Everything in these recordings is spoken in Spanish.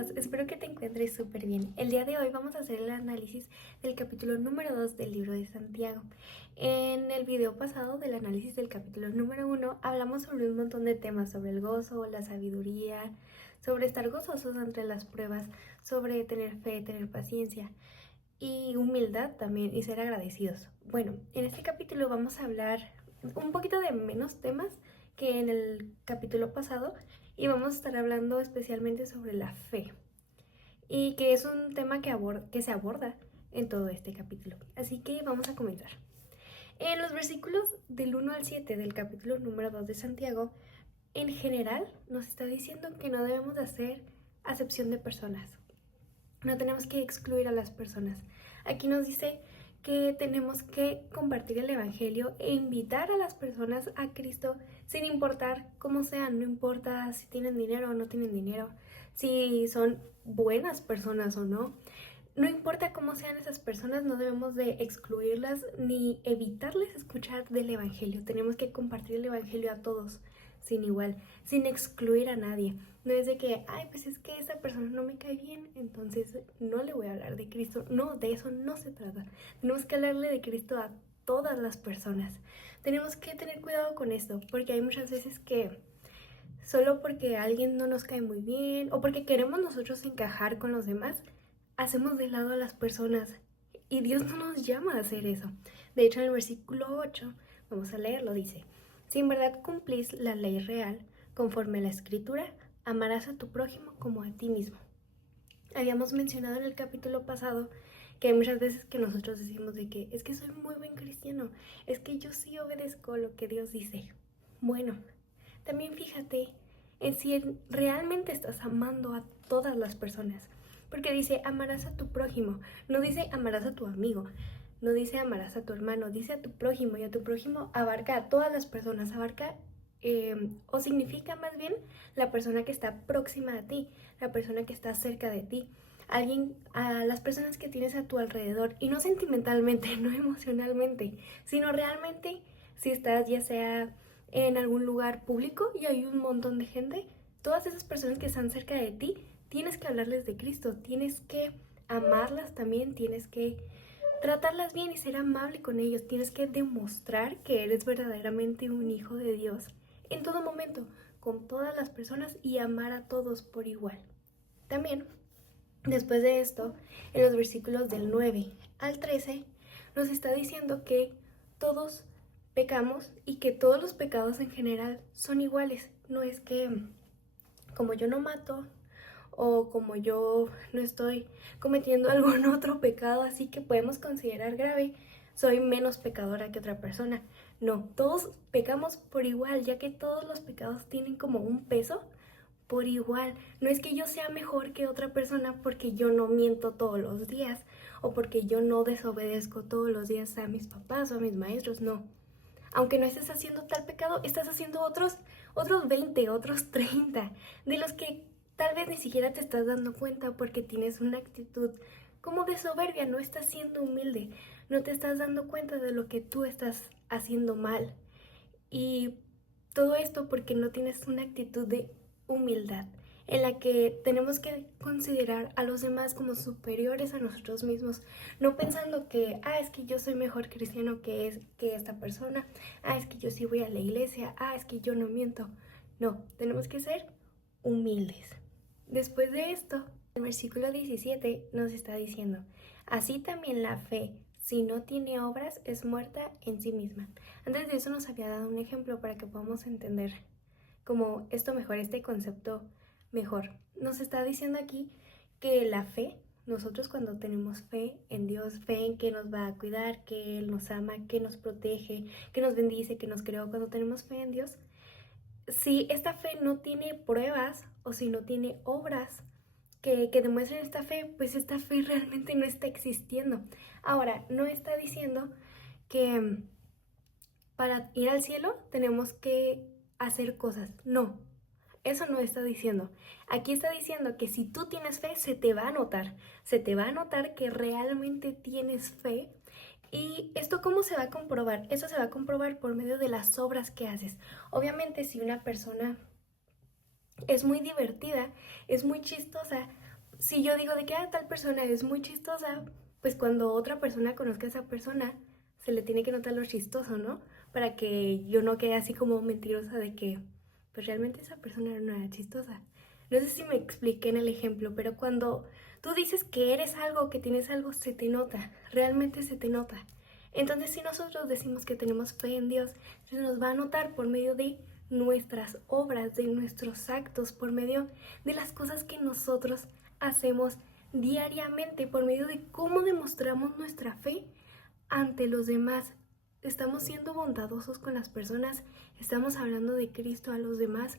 estás? Espero que te encuentres súper bien. El día de hoy vamos a hacer el análisis del capítulo número 2 del libro de Santiago. En el video pasado del análisis del capítulo número 1 hablamos sobre un montón de temas, sobre el gozo, la sabiduría, sobre estar gozosos ante las pruebas, sobre tener fe, tener paciencia y humildad también y ser agradecidos. Bueno, en este capítulo vamos a hablar un poquito de menos temas que en el capítulo pasado y vamos a estar hablando especialmente sobre la fe y que es un tema que se aborda en todo este capítulo. Así que vamos a comenzar. En los versículos del 1 al 7 del capítulo número 2 de Santiago, en general nos está diciendo que no debemos de hacer acepción de personas. No tenemos que excluir a las personas. Aquí nos dice que tenemos que compartir el evangelio e invitar a las personas a Cristo sin importar cómo sean, no importa si tienen dinero o no tienen dinero, si son buenas personas o no. No importa cómo sean esas personas, no debemos de excluirlas ni evitarles escuchar del evangelio. Tenemos que compartir el evangelio a todos, sin igual, sin excluir a nadie. No es de que, ay, pues es que esa persona no me cae bien, entonces no le voy a hablar de Cristo. No, de eso no se trata. Tenemos que hablarle de Cristo a todas las personas. Tenemos que tener cuidado con esto, porque hay muchas veces que solo porque alguien no nos cae muy bien o porque queremos nosotros encajar con los demás, hacemos de lado a las personas. Y Dios no nos llama a hacer eso. De hecho, en el versículo 8, vamos a leerlo, dice: si en verdad cumplís la ley real, conforme a la Escritura, amarás a tu prójimo como a ti mismo. Habíamos mencionado en el capítulo pasado que hay muchas veces que nosotros decimos de que es que soy muy buen cristiano, es que yo sí obedezco lo que Dios dice. Bueno, también fíjate en si realmente estás amando a todas las personas, porque dice amarás a tu prójimo, no dice amarás a tu amigo, no dice amarás a tu hermano, dice a tu prójimo, y a tu prójimo abarca a todas las personas, abarca o significa más bien la persona que está próxima a ti, la persona que está cerca de ti, a las personas que tienes a tu alrededor, y no sentimentalmente, no emocionalmente, sino realmente si estás ya sea en algún lugar público y hay un montón de gente, todas esas personas que están cerca de ti, tienes que hablarles de Cristo, tienes que amarlas también, tienes que tratarlas bien y ser amable con ellos, tienes que demostrar que eres verdaderamente un hijo de Dios en todo momento, con todas las personas, y amar a todos por igual. También, después de esto, en los versículos del 9 al 13, nos está diciendo que todos pecamos y que todos los pecados en general son iguales. No es que como yo no mato o como yo no estoy cometiendo algún otro pecado así que podemos considerar grave, soy menos pecadora que otra persona. No, todos pecamos por igual, ya que todos los pecados tienen como un peso por igual. No es que yo sea mejor que otra persona porque yo no miento todos los días o porque yo no desobedezco todos los días a mis papás o a mis maestros, no. Aunque no estés haciendo tal pecado, estás haciendo otros 20, otros 30, de los que tal vez ni siquiera te estás dando cuenta porque tienes una actitud como de soberbia, no estás siendo humilde, no te estás dando cuenta de lo que tú estás haciendo mal. Y todo esto porque no tienes una actitud de humildad, en la que tenemos que considerar a los demás como superiores a nosotros mismos, no pensando que, es que yo soy mejor cristiano que esta persona, es que yo sí voy a la iglesia, es que yo no miento. No, tenemos que ser humildes. Después de esto, el versículo 17 nos está diciendo: así también la fe, si no tiene obras, es muerta en sí misma. Antes de eso nos había dado un ejemplo para que podamos entender como esto mejor, este concepto mejor. Nos está diciendo aquí que la fe, nosotros cuando tenemos fe en Dios, fe en que nos va a cuidar, que Él nos ama, que nos protege, que nos bendice, que nos creó, cuando tenemos fe en Dios, si esta fe no tiene pruebas o si no tiene obras que demuestren esta fe, pues esta fe realmente no está existiendo. Ahora, no está diciendo que para ir al cielo tenemos que hacer cosas. No, eso no está diciendo. Aquí está diciendo que si tú tienes fe, se te va a notar. Se te va a notar que realmente tienes fe. ¿Y esto cómo se va a comprobar? Eso se va a comprobar por medio de las obras que haces. Obviamente, si una persona es muy divertida, es muy chistosa, si yo digo de que tal persona es muy chistosa, pues cuando otra persona conozca a esa persona, se le tiene que notar lo chistoso, ¿no? Para que yo no quede así como mentirosa de que, pues realmente esa persona no era chistosa. No sé si me expliqué en el ejemplo, pero cuando tú dices que eres algo, que tienes algo, se te nota, realmente se te nota. Entonces, si nosotros decimos que tenemos fe en Dios, se nos va a notar por medio de nuestras obras, de nuestros actos, por medio de las cosas que nosotros hacemos diariamente, por medio de cómo demostramos nuestra fe ante los demás. Estamos siendo bondadosos con las personas, estamos hablando de Cristo a los demás,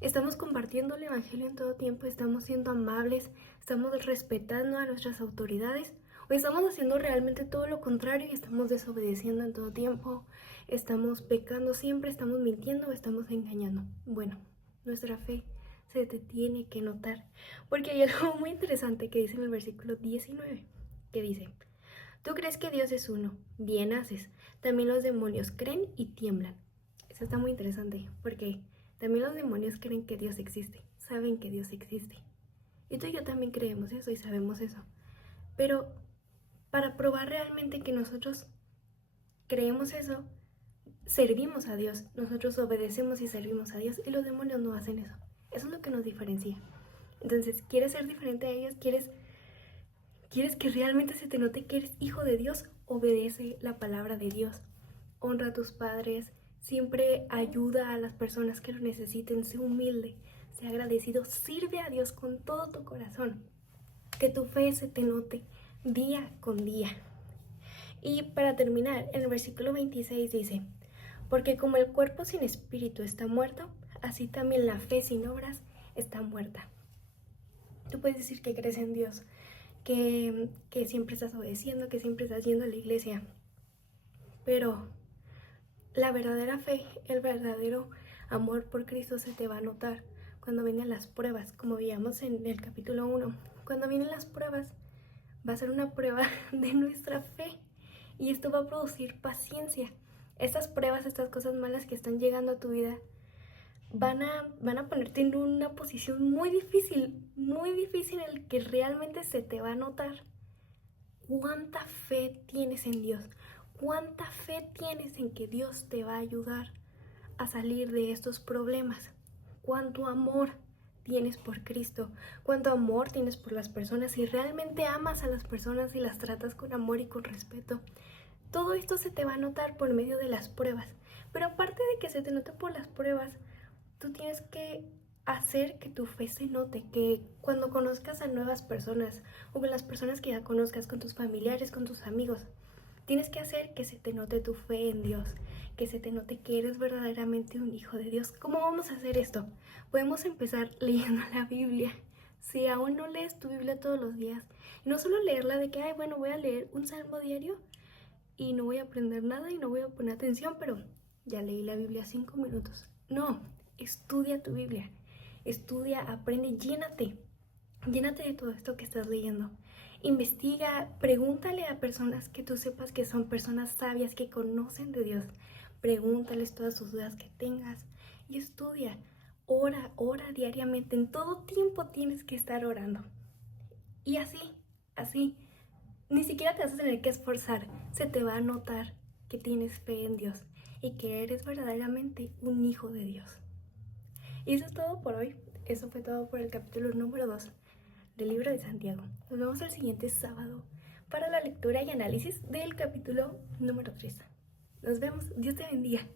estamos compartiendo el Evangelio en todo tiempo, estamos siendo amables, estamos respetando a nuestras autoridades, o estamos haciendo realmente todo lo contrario y estamos desobedeciendo en todo tiempo, estamos pecando siempre, estamos mintiendo o estamos engañando. Bueno, nuestra fe se te tiene que notar, porque hay algo muy interesante que dice en el versículo 19, que dice: tú crees que Dios es uno, bien haces. También los demonios creen y tiemblan. Eso está muy interesante, porque también los demonios creen que Dios existe, saben que Dios existe. Y tú y yo también creemos eso y sabemos eso. Pero para probar realmente que nosotros creemos eso, servimos a Dios, nosotros obedecemos y servimos a Dios, y los demonios no hacen eso. Eso es lo que nos diferencia. Entonces, ¿quieres ser diferente a ellos? ¿Quieres que realmente se te note que eres hijo de Dios? Obedece la palabra de Dios. Honra a tus padres. Siempre ayuda a las personas que lo necesiten. Sé humilde, sé agradecido. Sirve a Dios con todo tu corazón. Que tu fe se te note día con día. Y para terminar, en el versículo 26 dice: porque como el cuerpo sin espíritu está muerto, así también la fe sin obras está muerta. Tú puedes decir que crees en Dios, que siempre estás obedeciendo, que siempre estás yendo a la iglesia, pero la verdadera fe, el verdadero amor por Cristo se te va a notar cuando vengan las pruebas, como veíamos en el capítulo 1. Cuando vienen las pruebas, va a ser una prueba de nuestra fe, y esto va a producir paciencia. Estas pruebas, estas cosas malas que están llegando a tu vida, van a ponerte en una posición muy difícil en el que realmente se te va a notar cuánta fe tienes en Dios, cuánta fe tienes en que Dios te va a ayudar a salir de estos problemas, cuánto amor tienes por Cristo, cuánto amor tienes por las personas, si realmente amas a las personas y las tratas con amor y con respeto. Todo esto se te va a notar por medio de las pruebas, pero aparte de que se te note por las pruebas, tú tienes que hacer que tu fe se note, que cuando conozcas a nuevas personas o con las personas que ya conozcas, con tus familiares, con tus amigos, tienes que hacer que se te note tu fe en Dios, que se te note que eres verdaderamente un hijo de Dios. ¿Cómo vamos a hacer esto? Podemos empezar leyendo la Biblia. Si aún no lees tu Biblia todos los días, y no solo leerla de que, bueno, voy a leer un salmo diario y no voy a aprender nada y no voy a poner atención, pero ya leí la Biblia 5 minutos. No, estudia tu Biblia, estudia, aprende, llénate de todo esto que estás leyendo. Investiga, pregúntale a personas que tú sepas que son personas sabias, que conocen de Dios. Pregúntales todas tus dudas que tengas y estudia. Ora diariamente. En todo tiempo tienes que estar orando. Y así, ni siquiera te vas a tener que esforzar. Se te va a notar que tienes fe en Dios y que eres verdaderamente un hijo de Dios. Y eso es todo por hoy. Eso fue todo por el capítulo número 2 del libro de Santiago. Nos vemos el siguiente sábado para la lectura y análisis del capítulo número 3. Nos vemos. Dios te bendiga.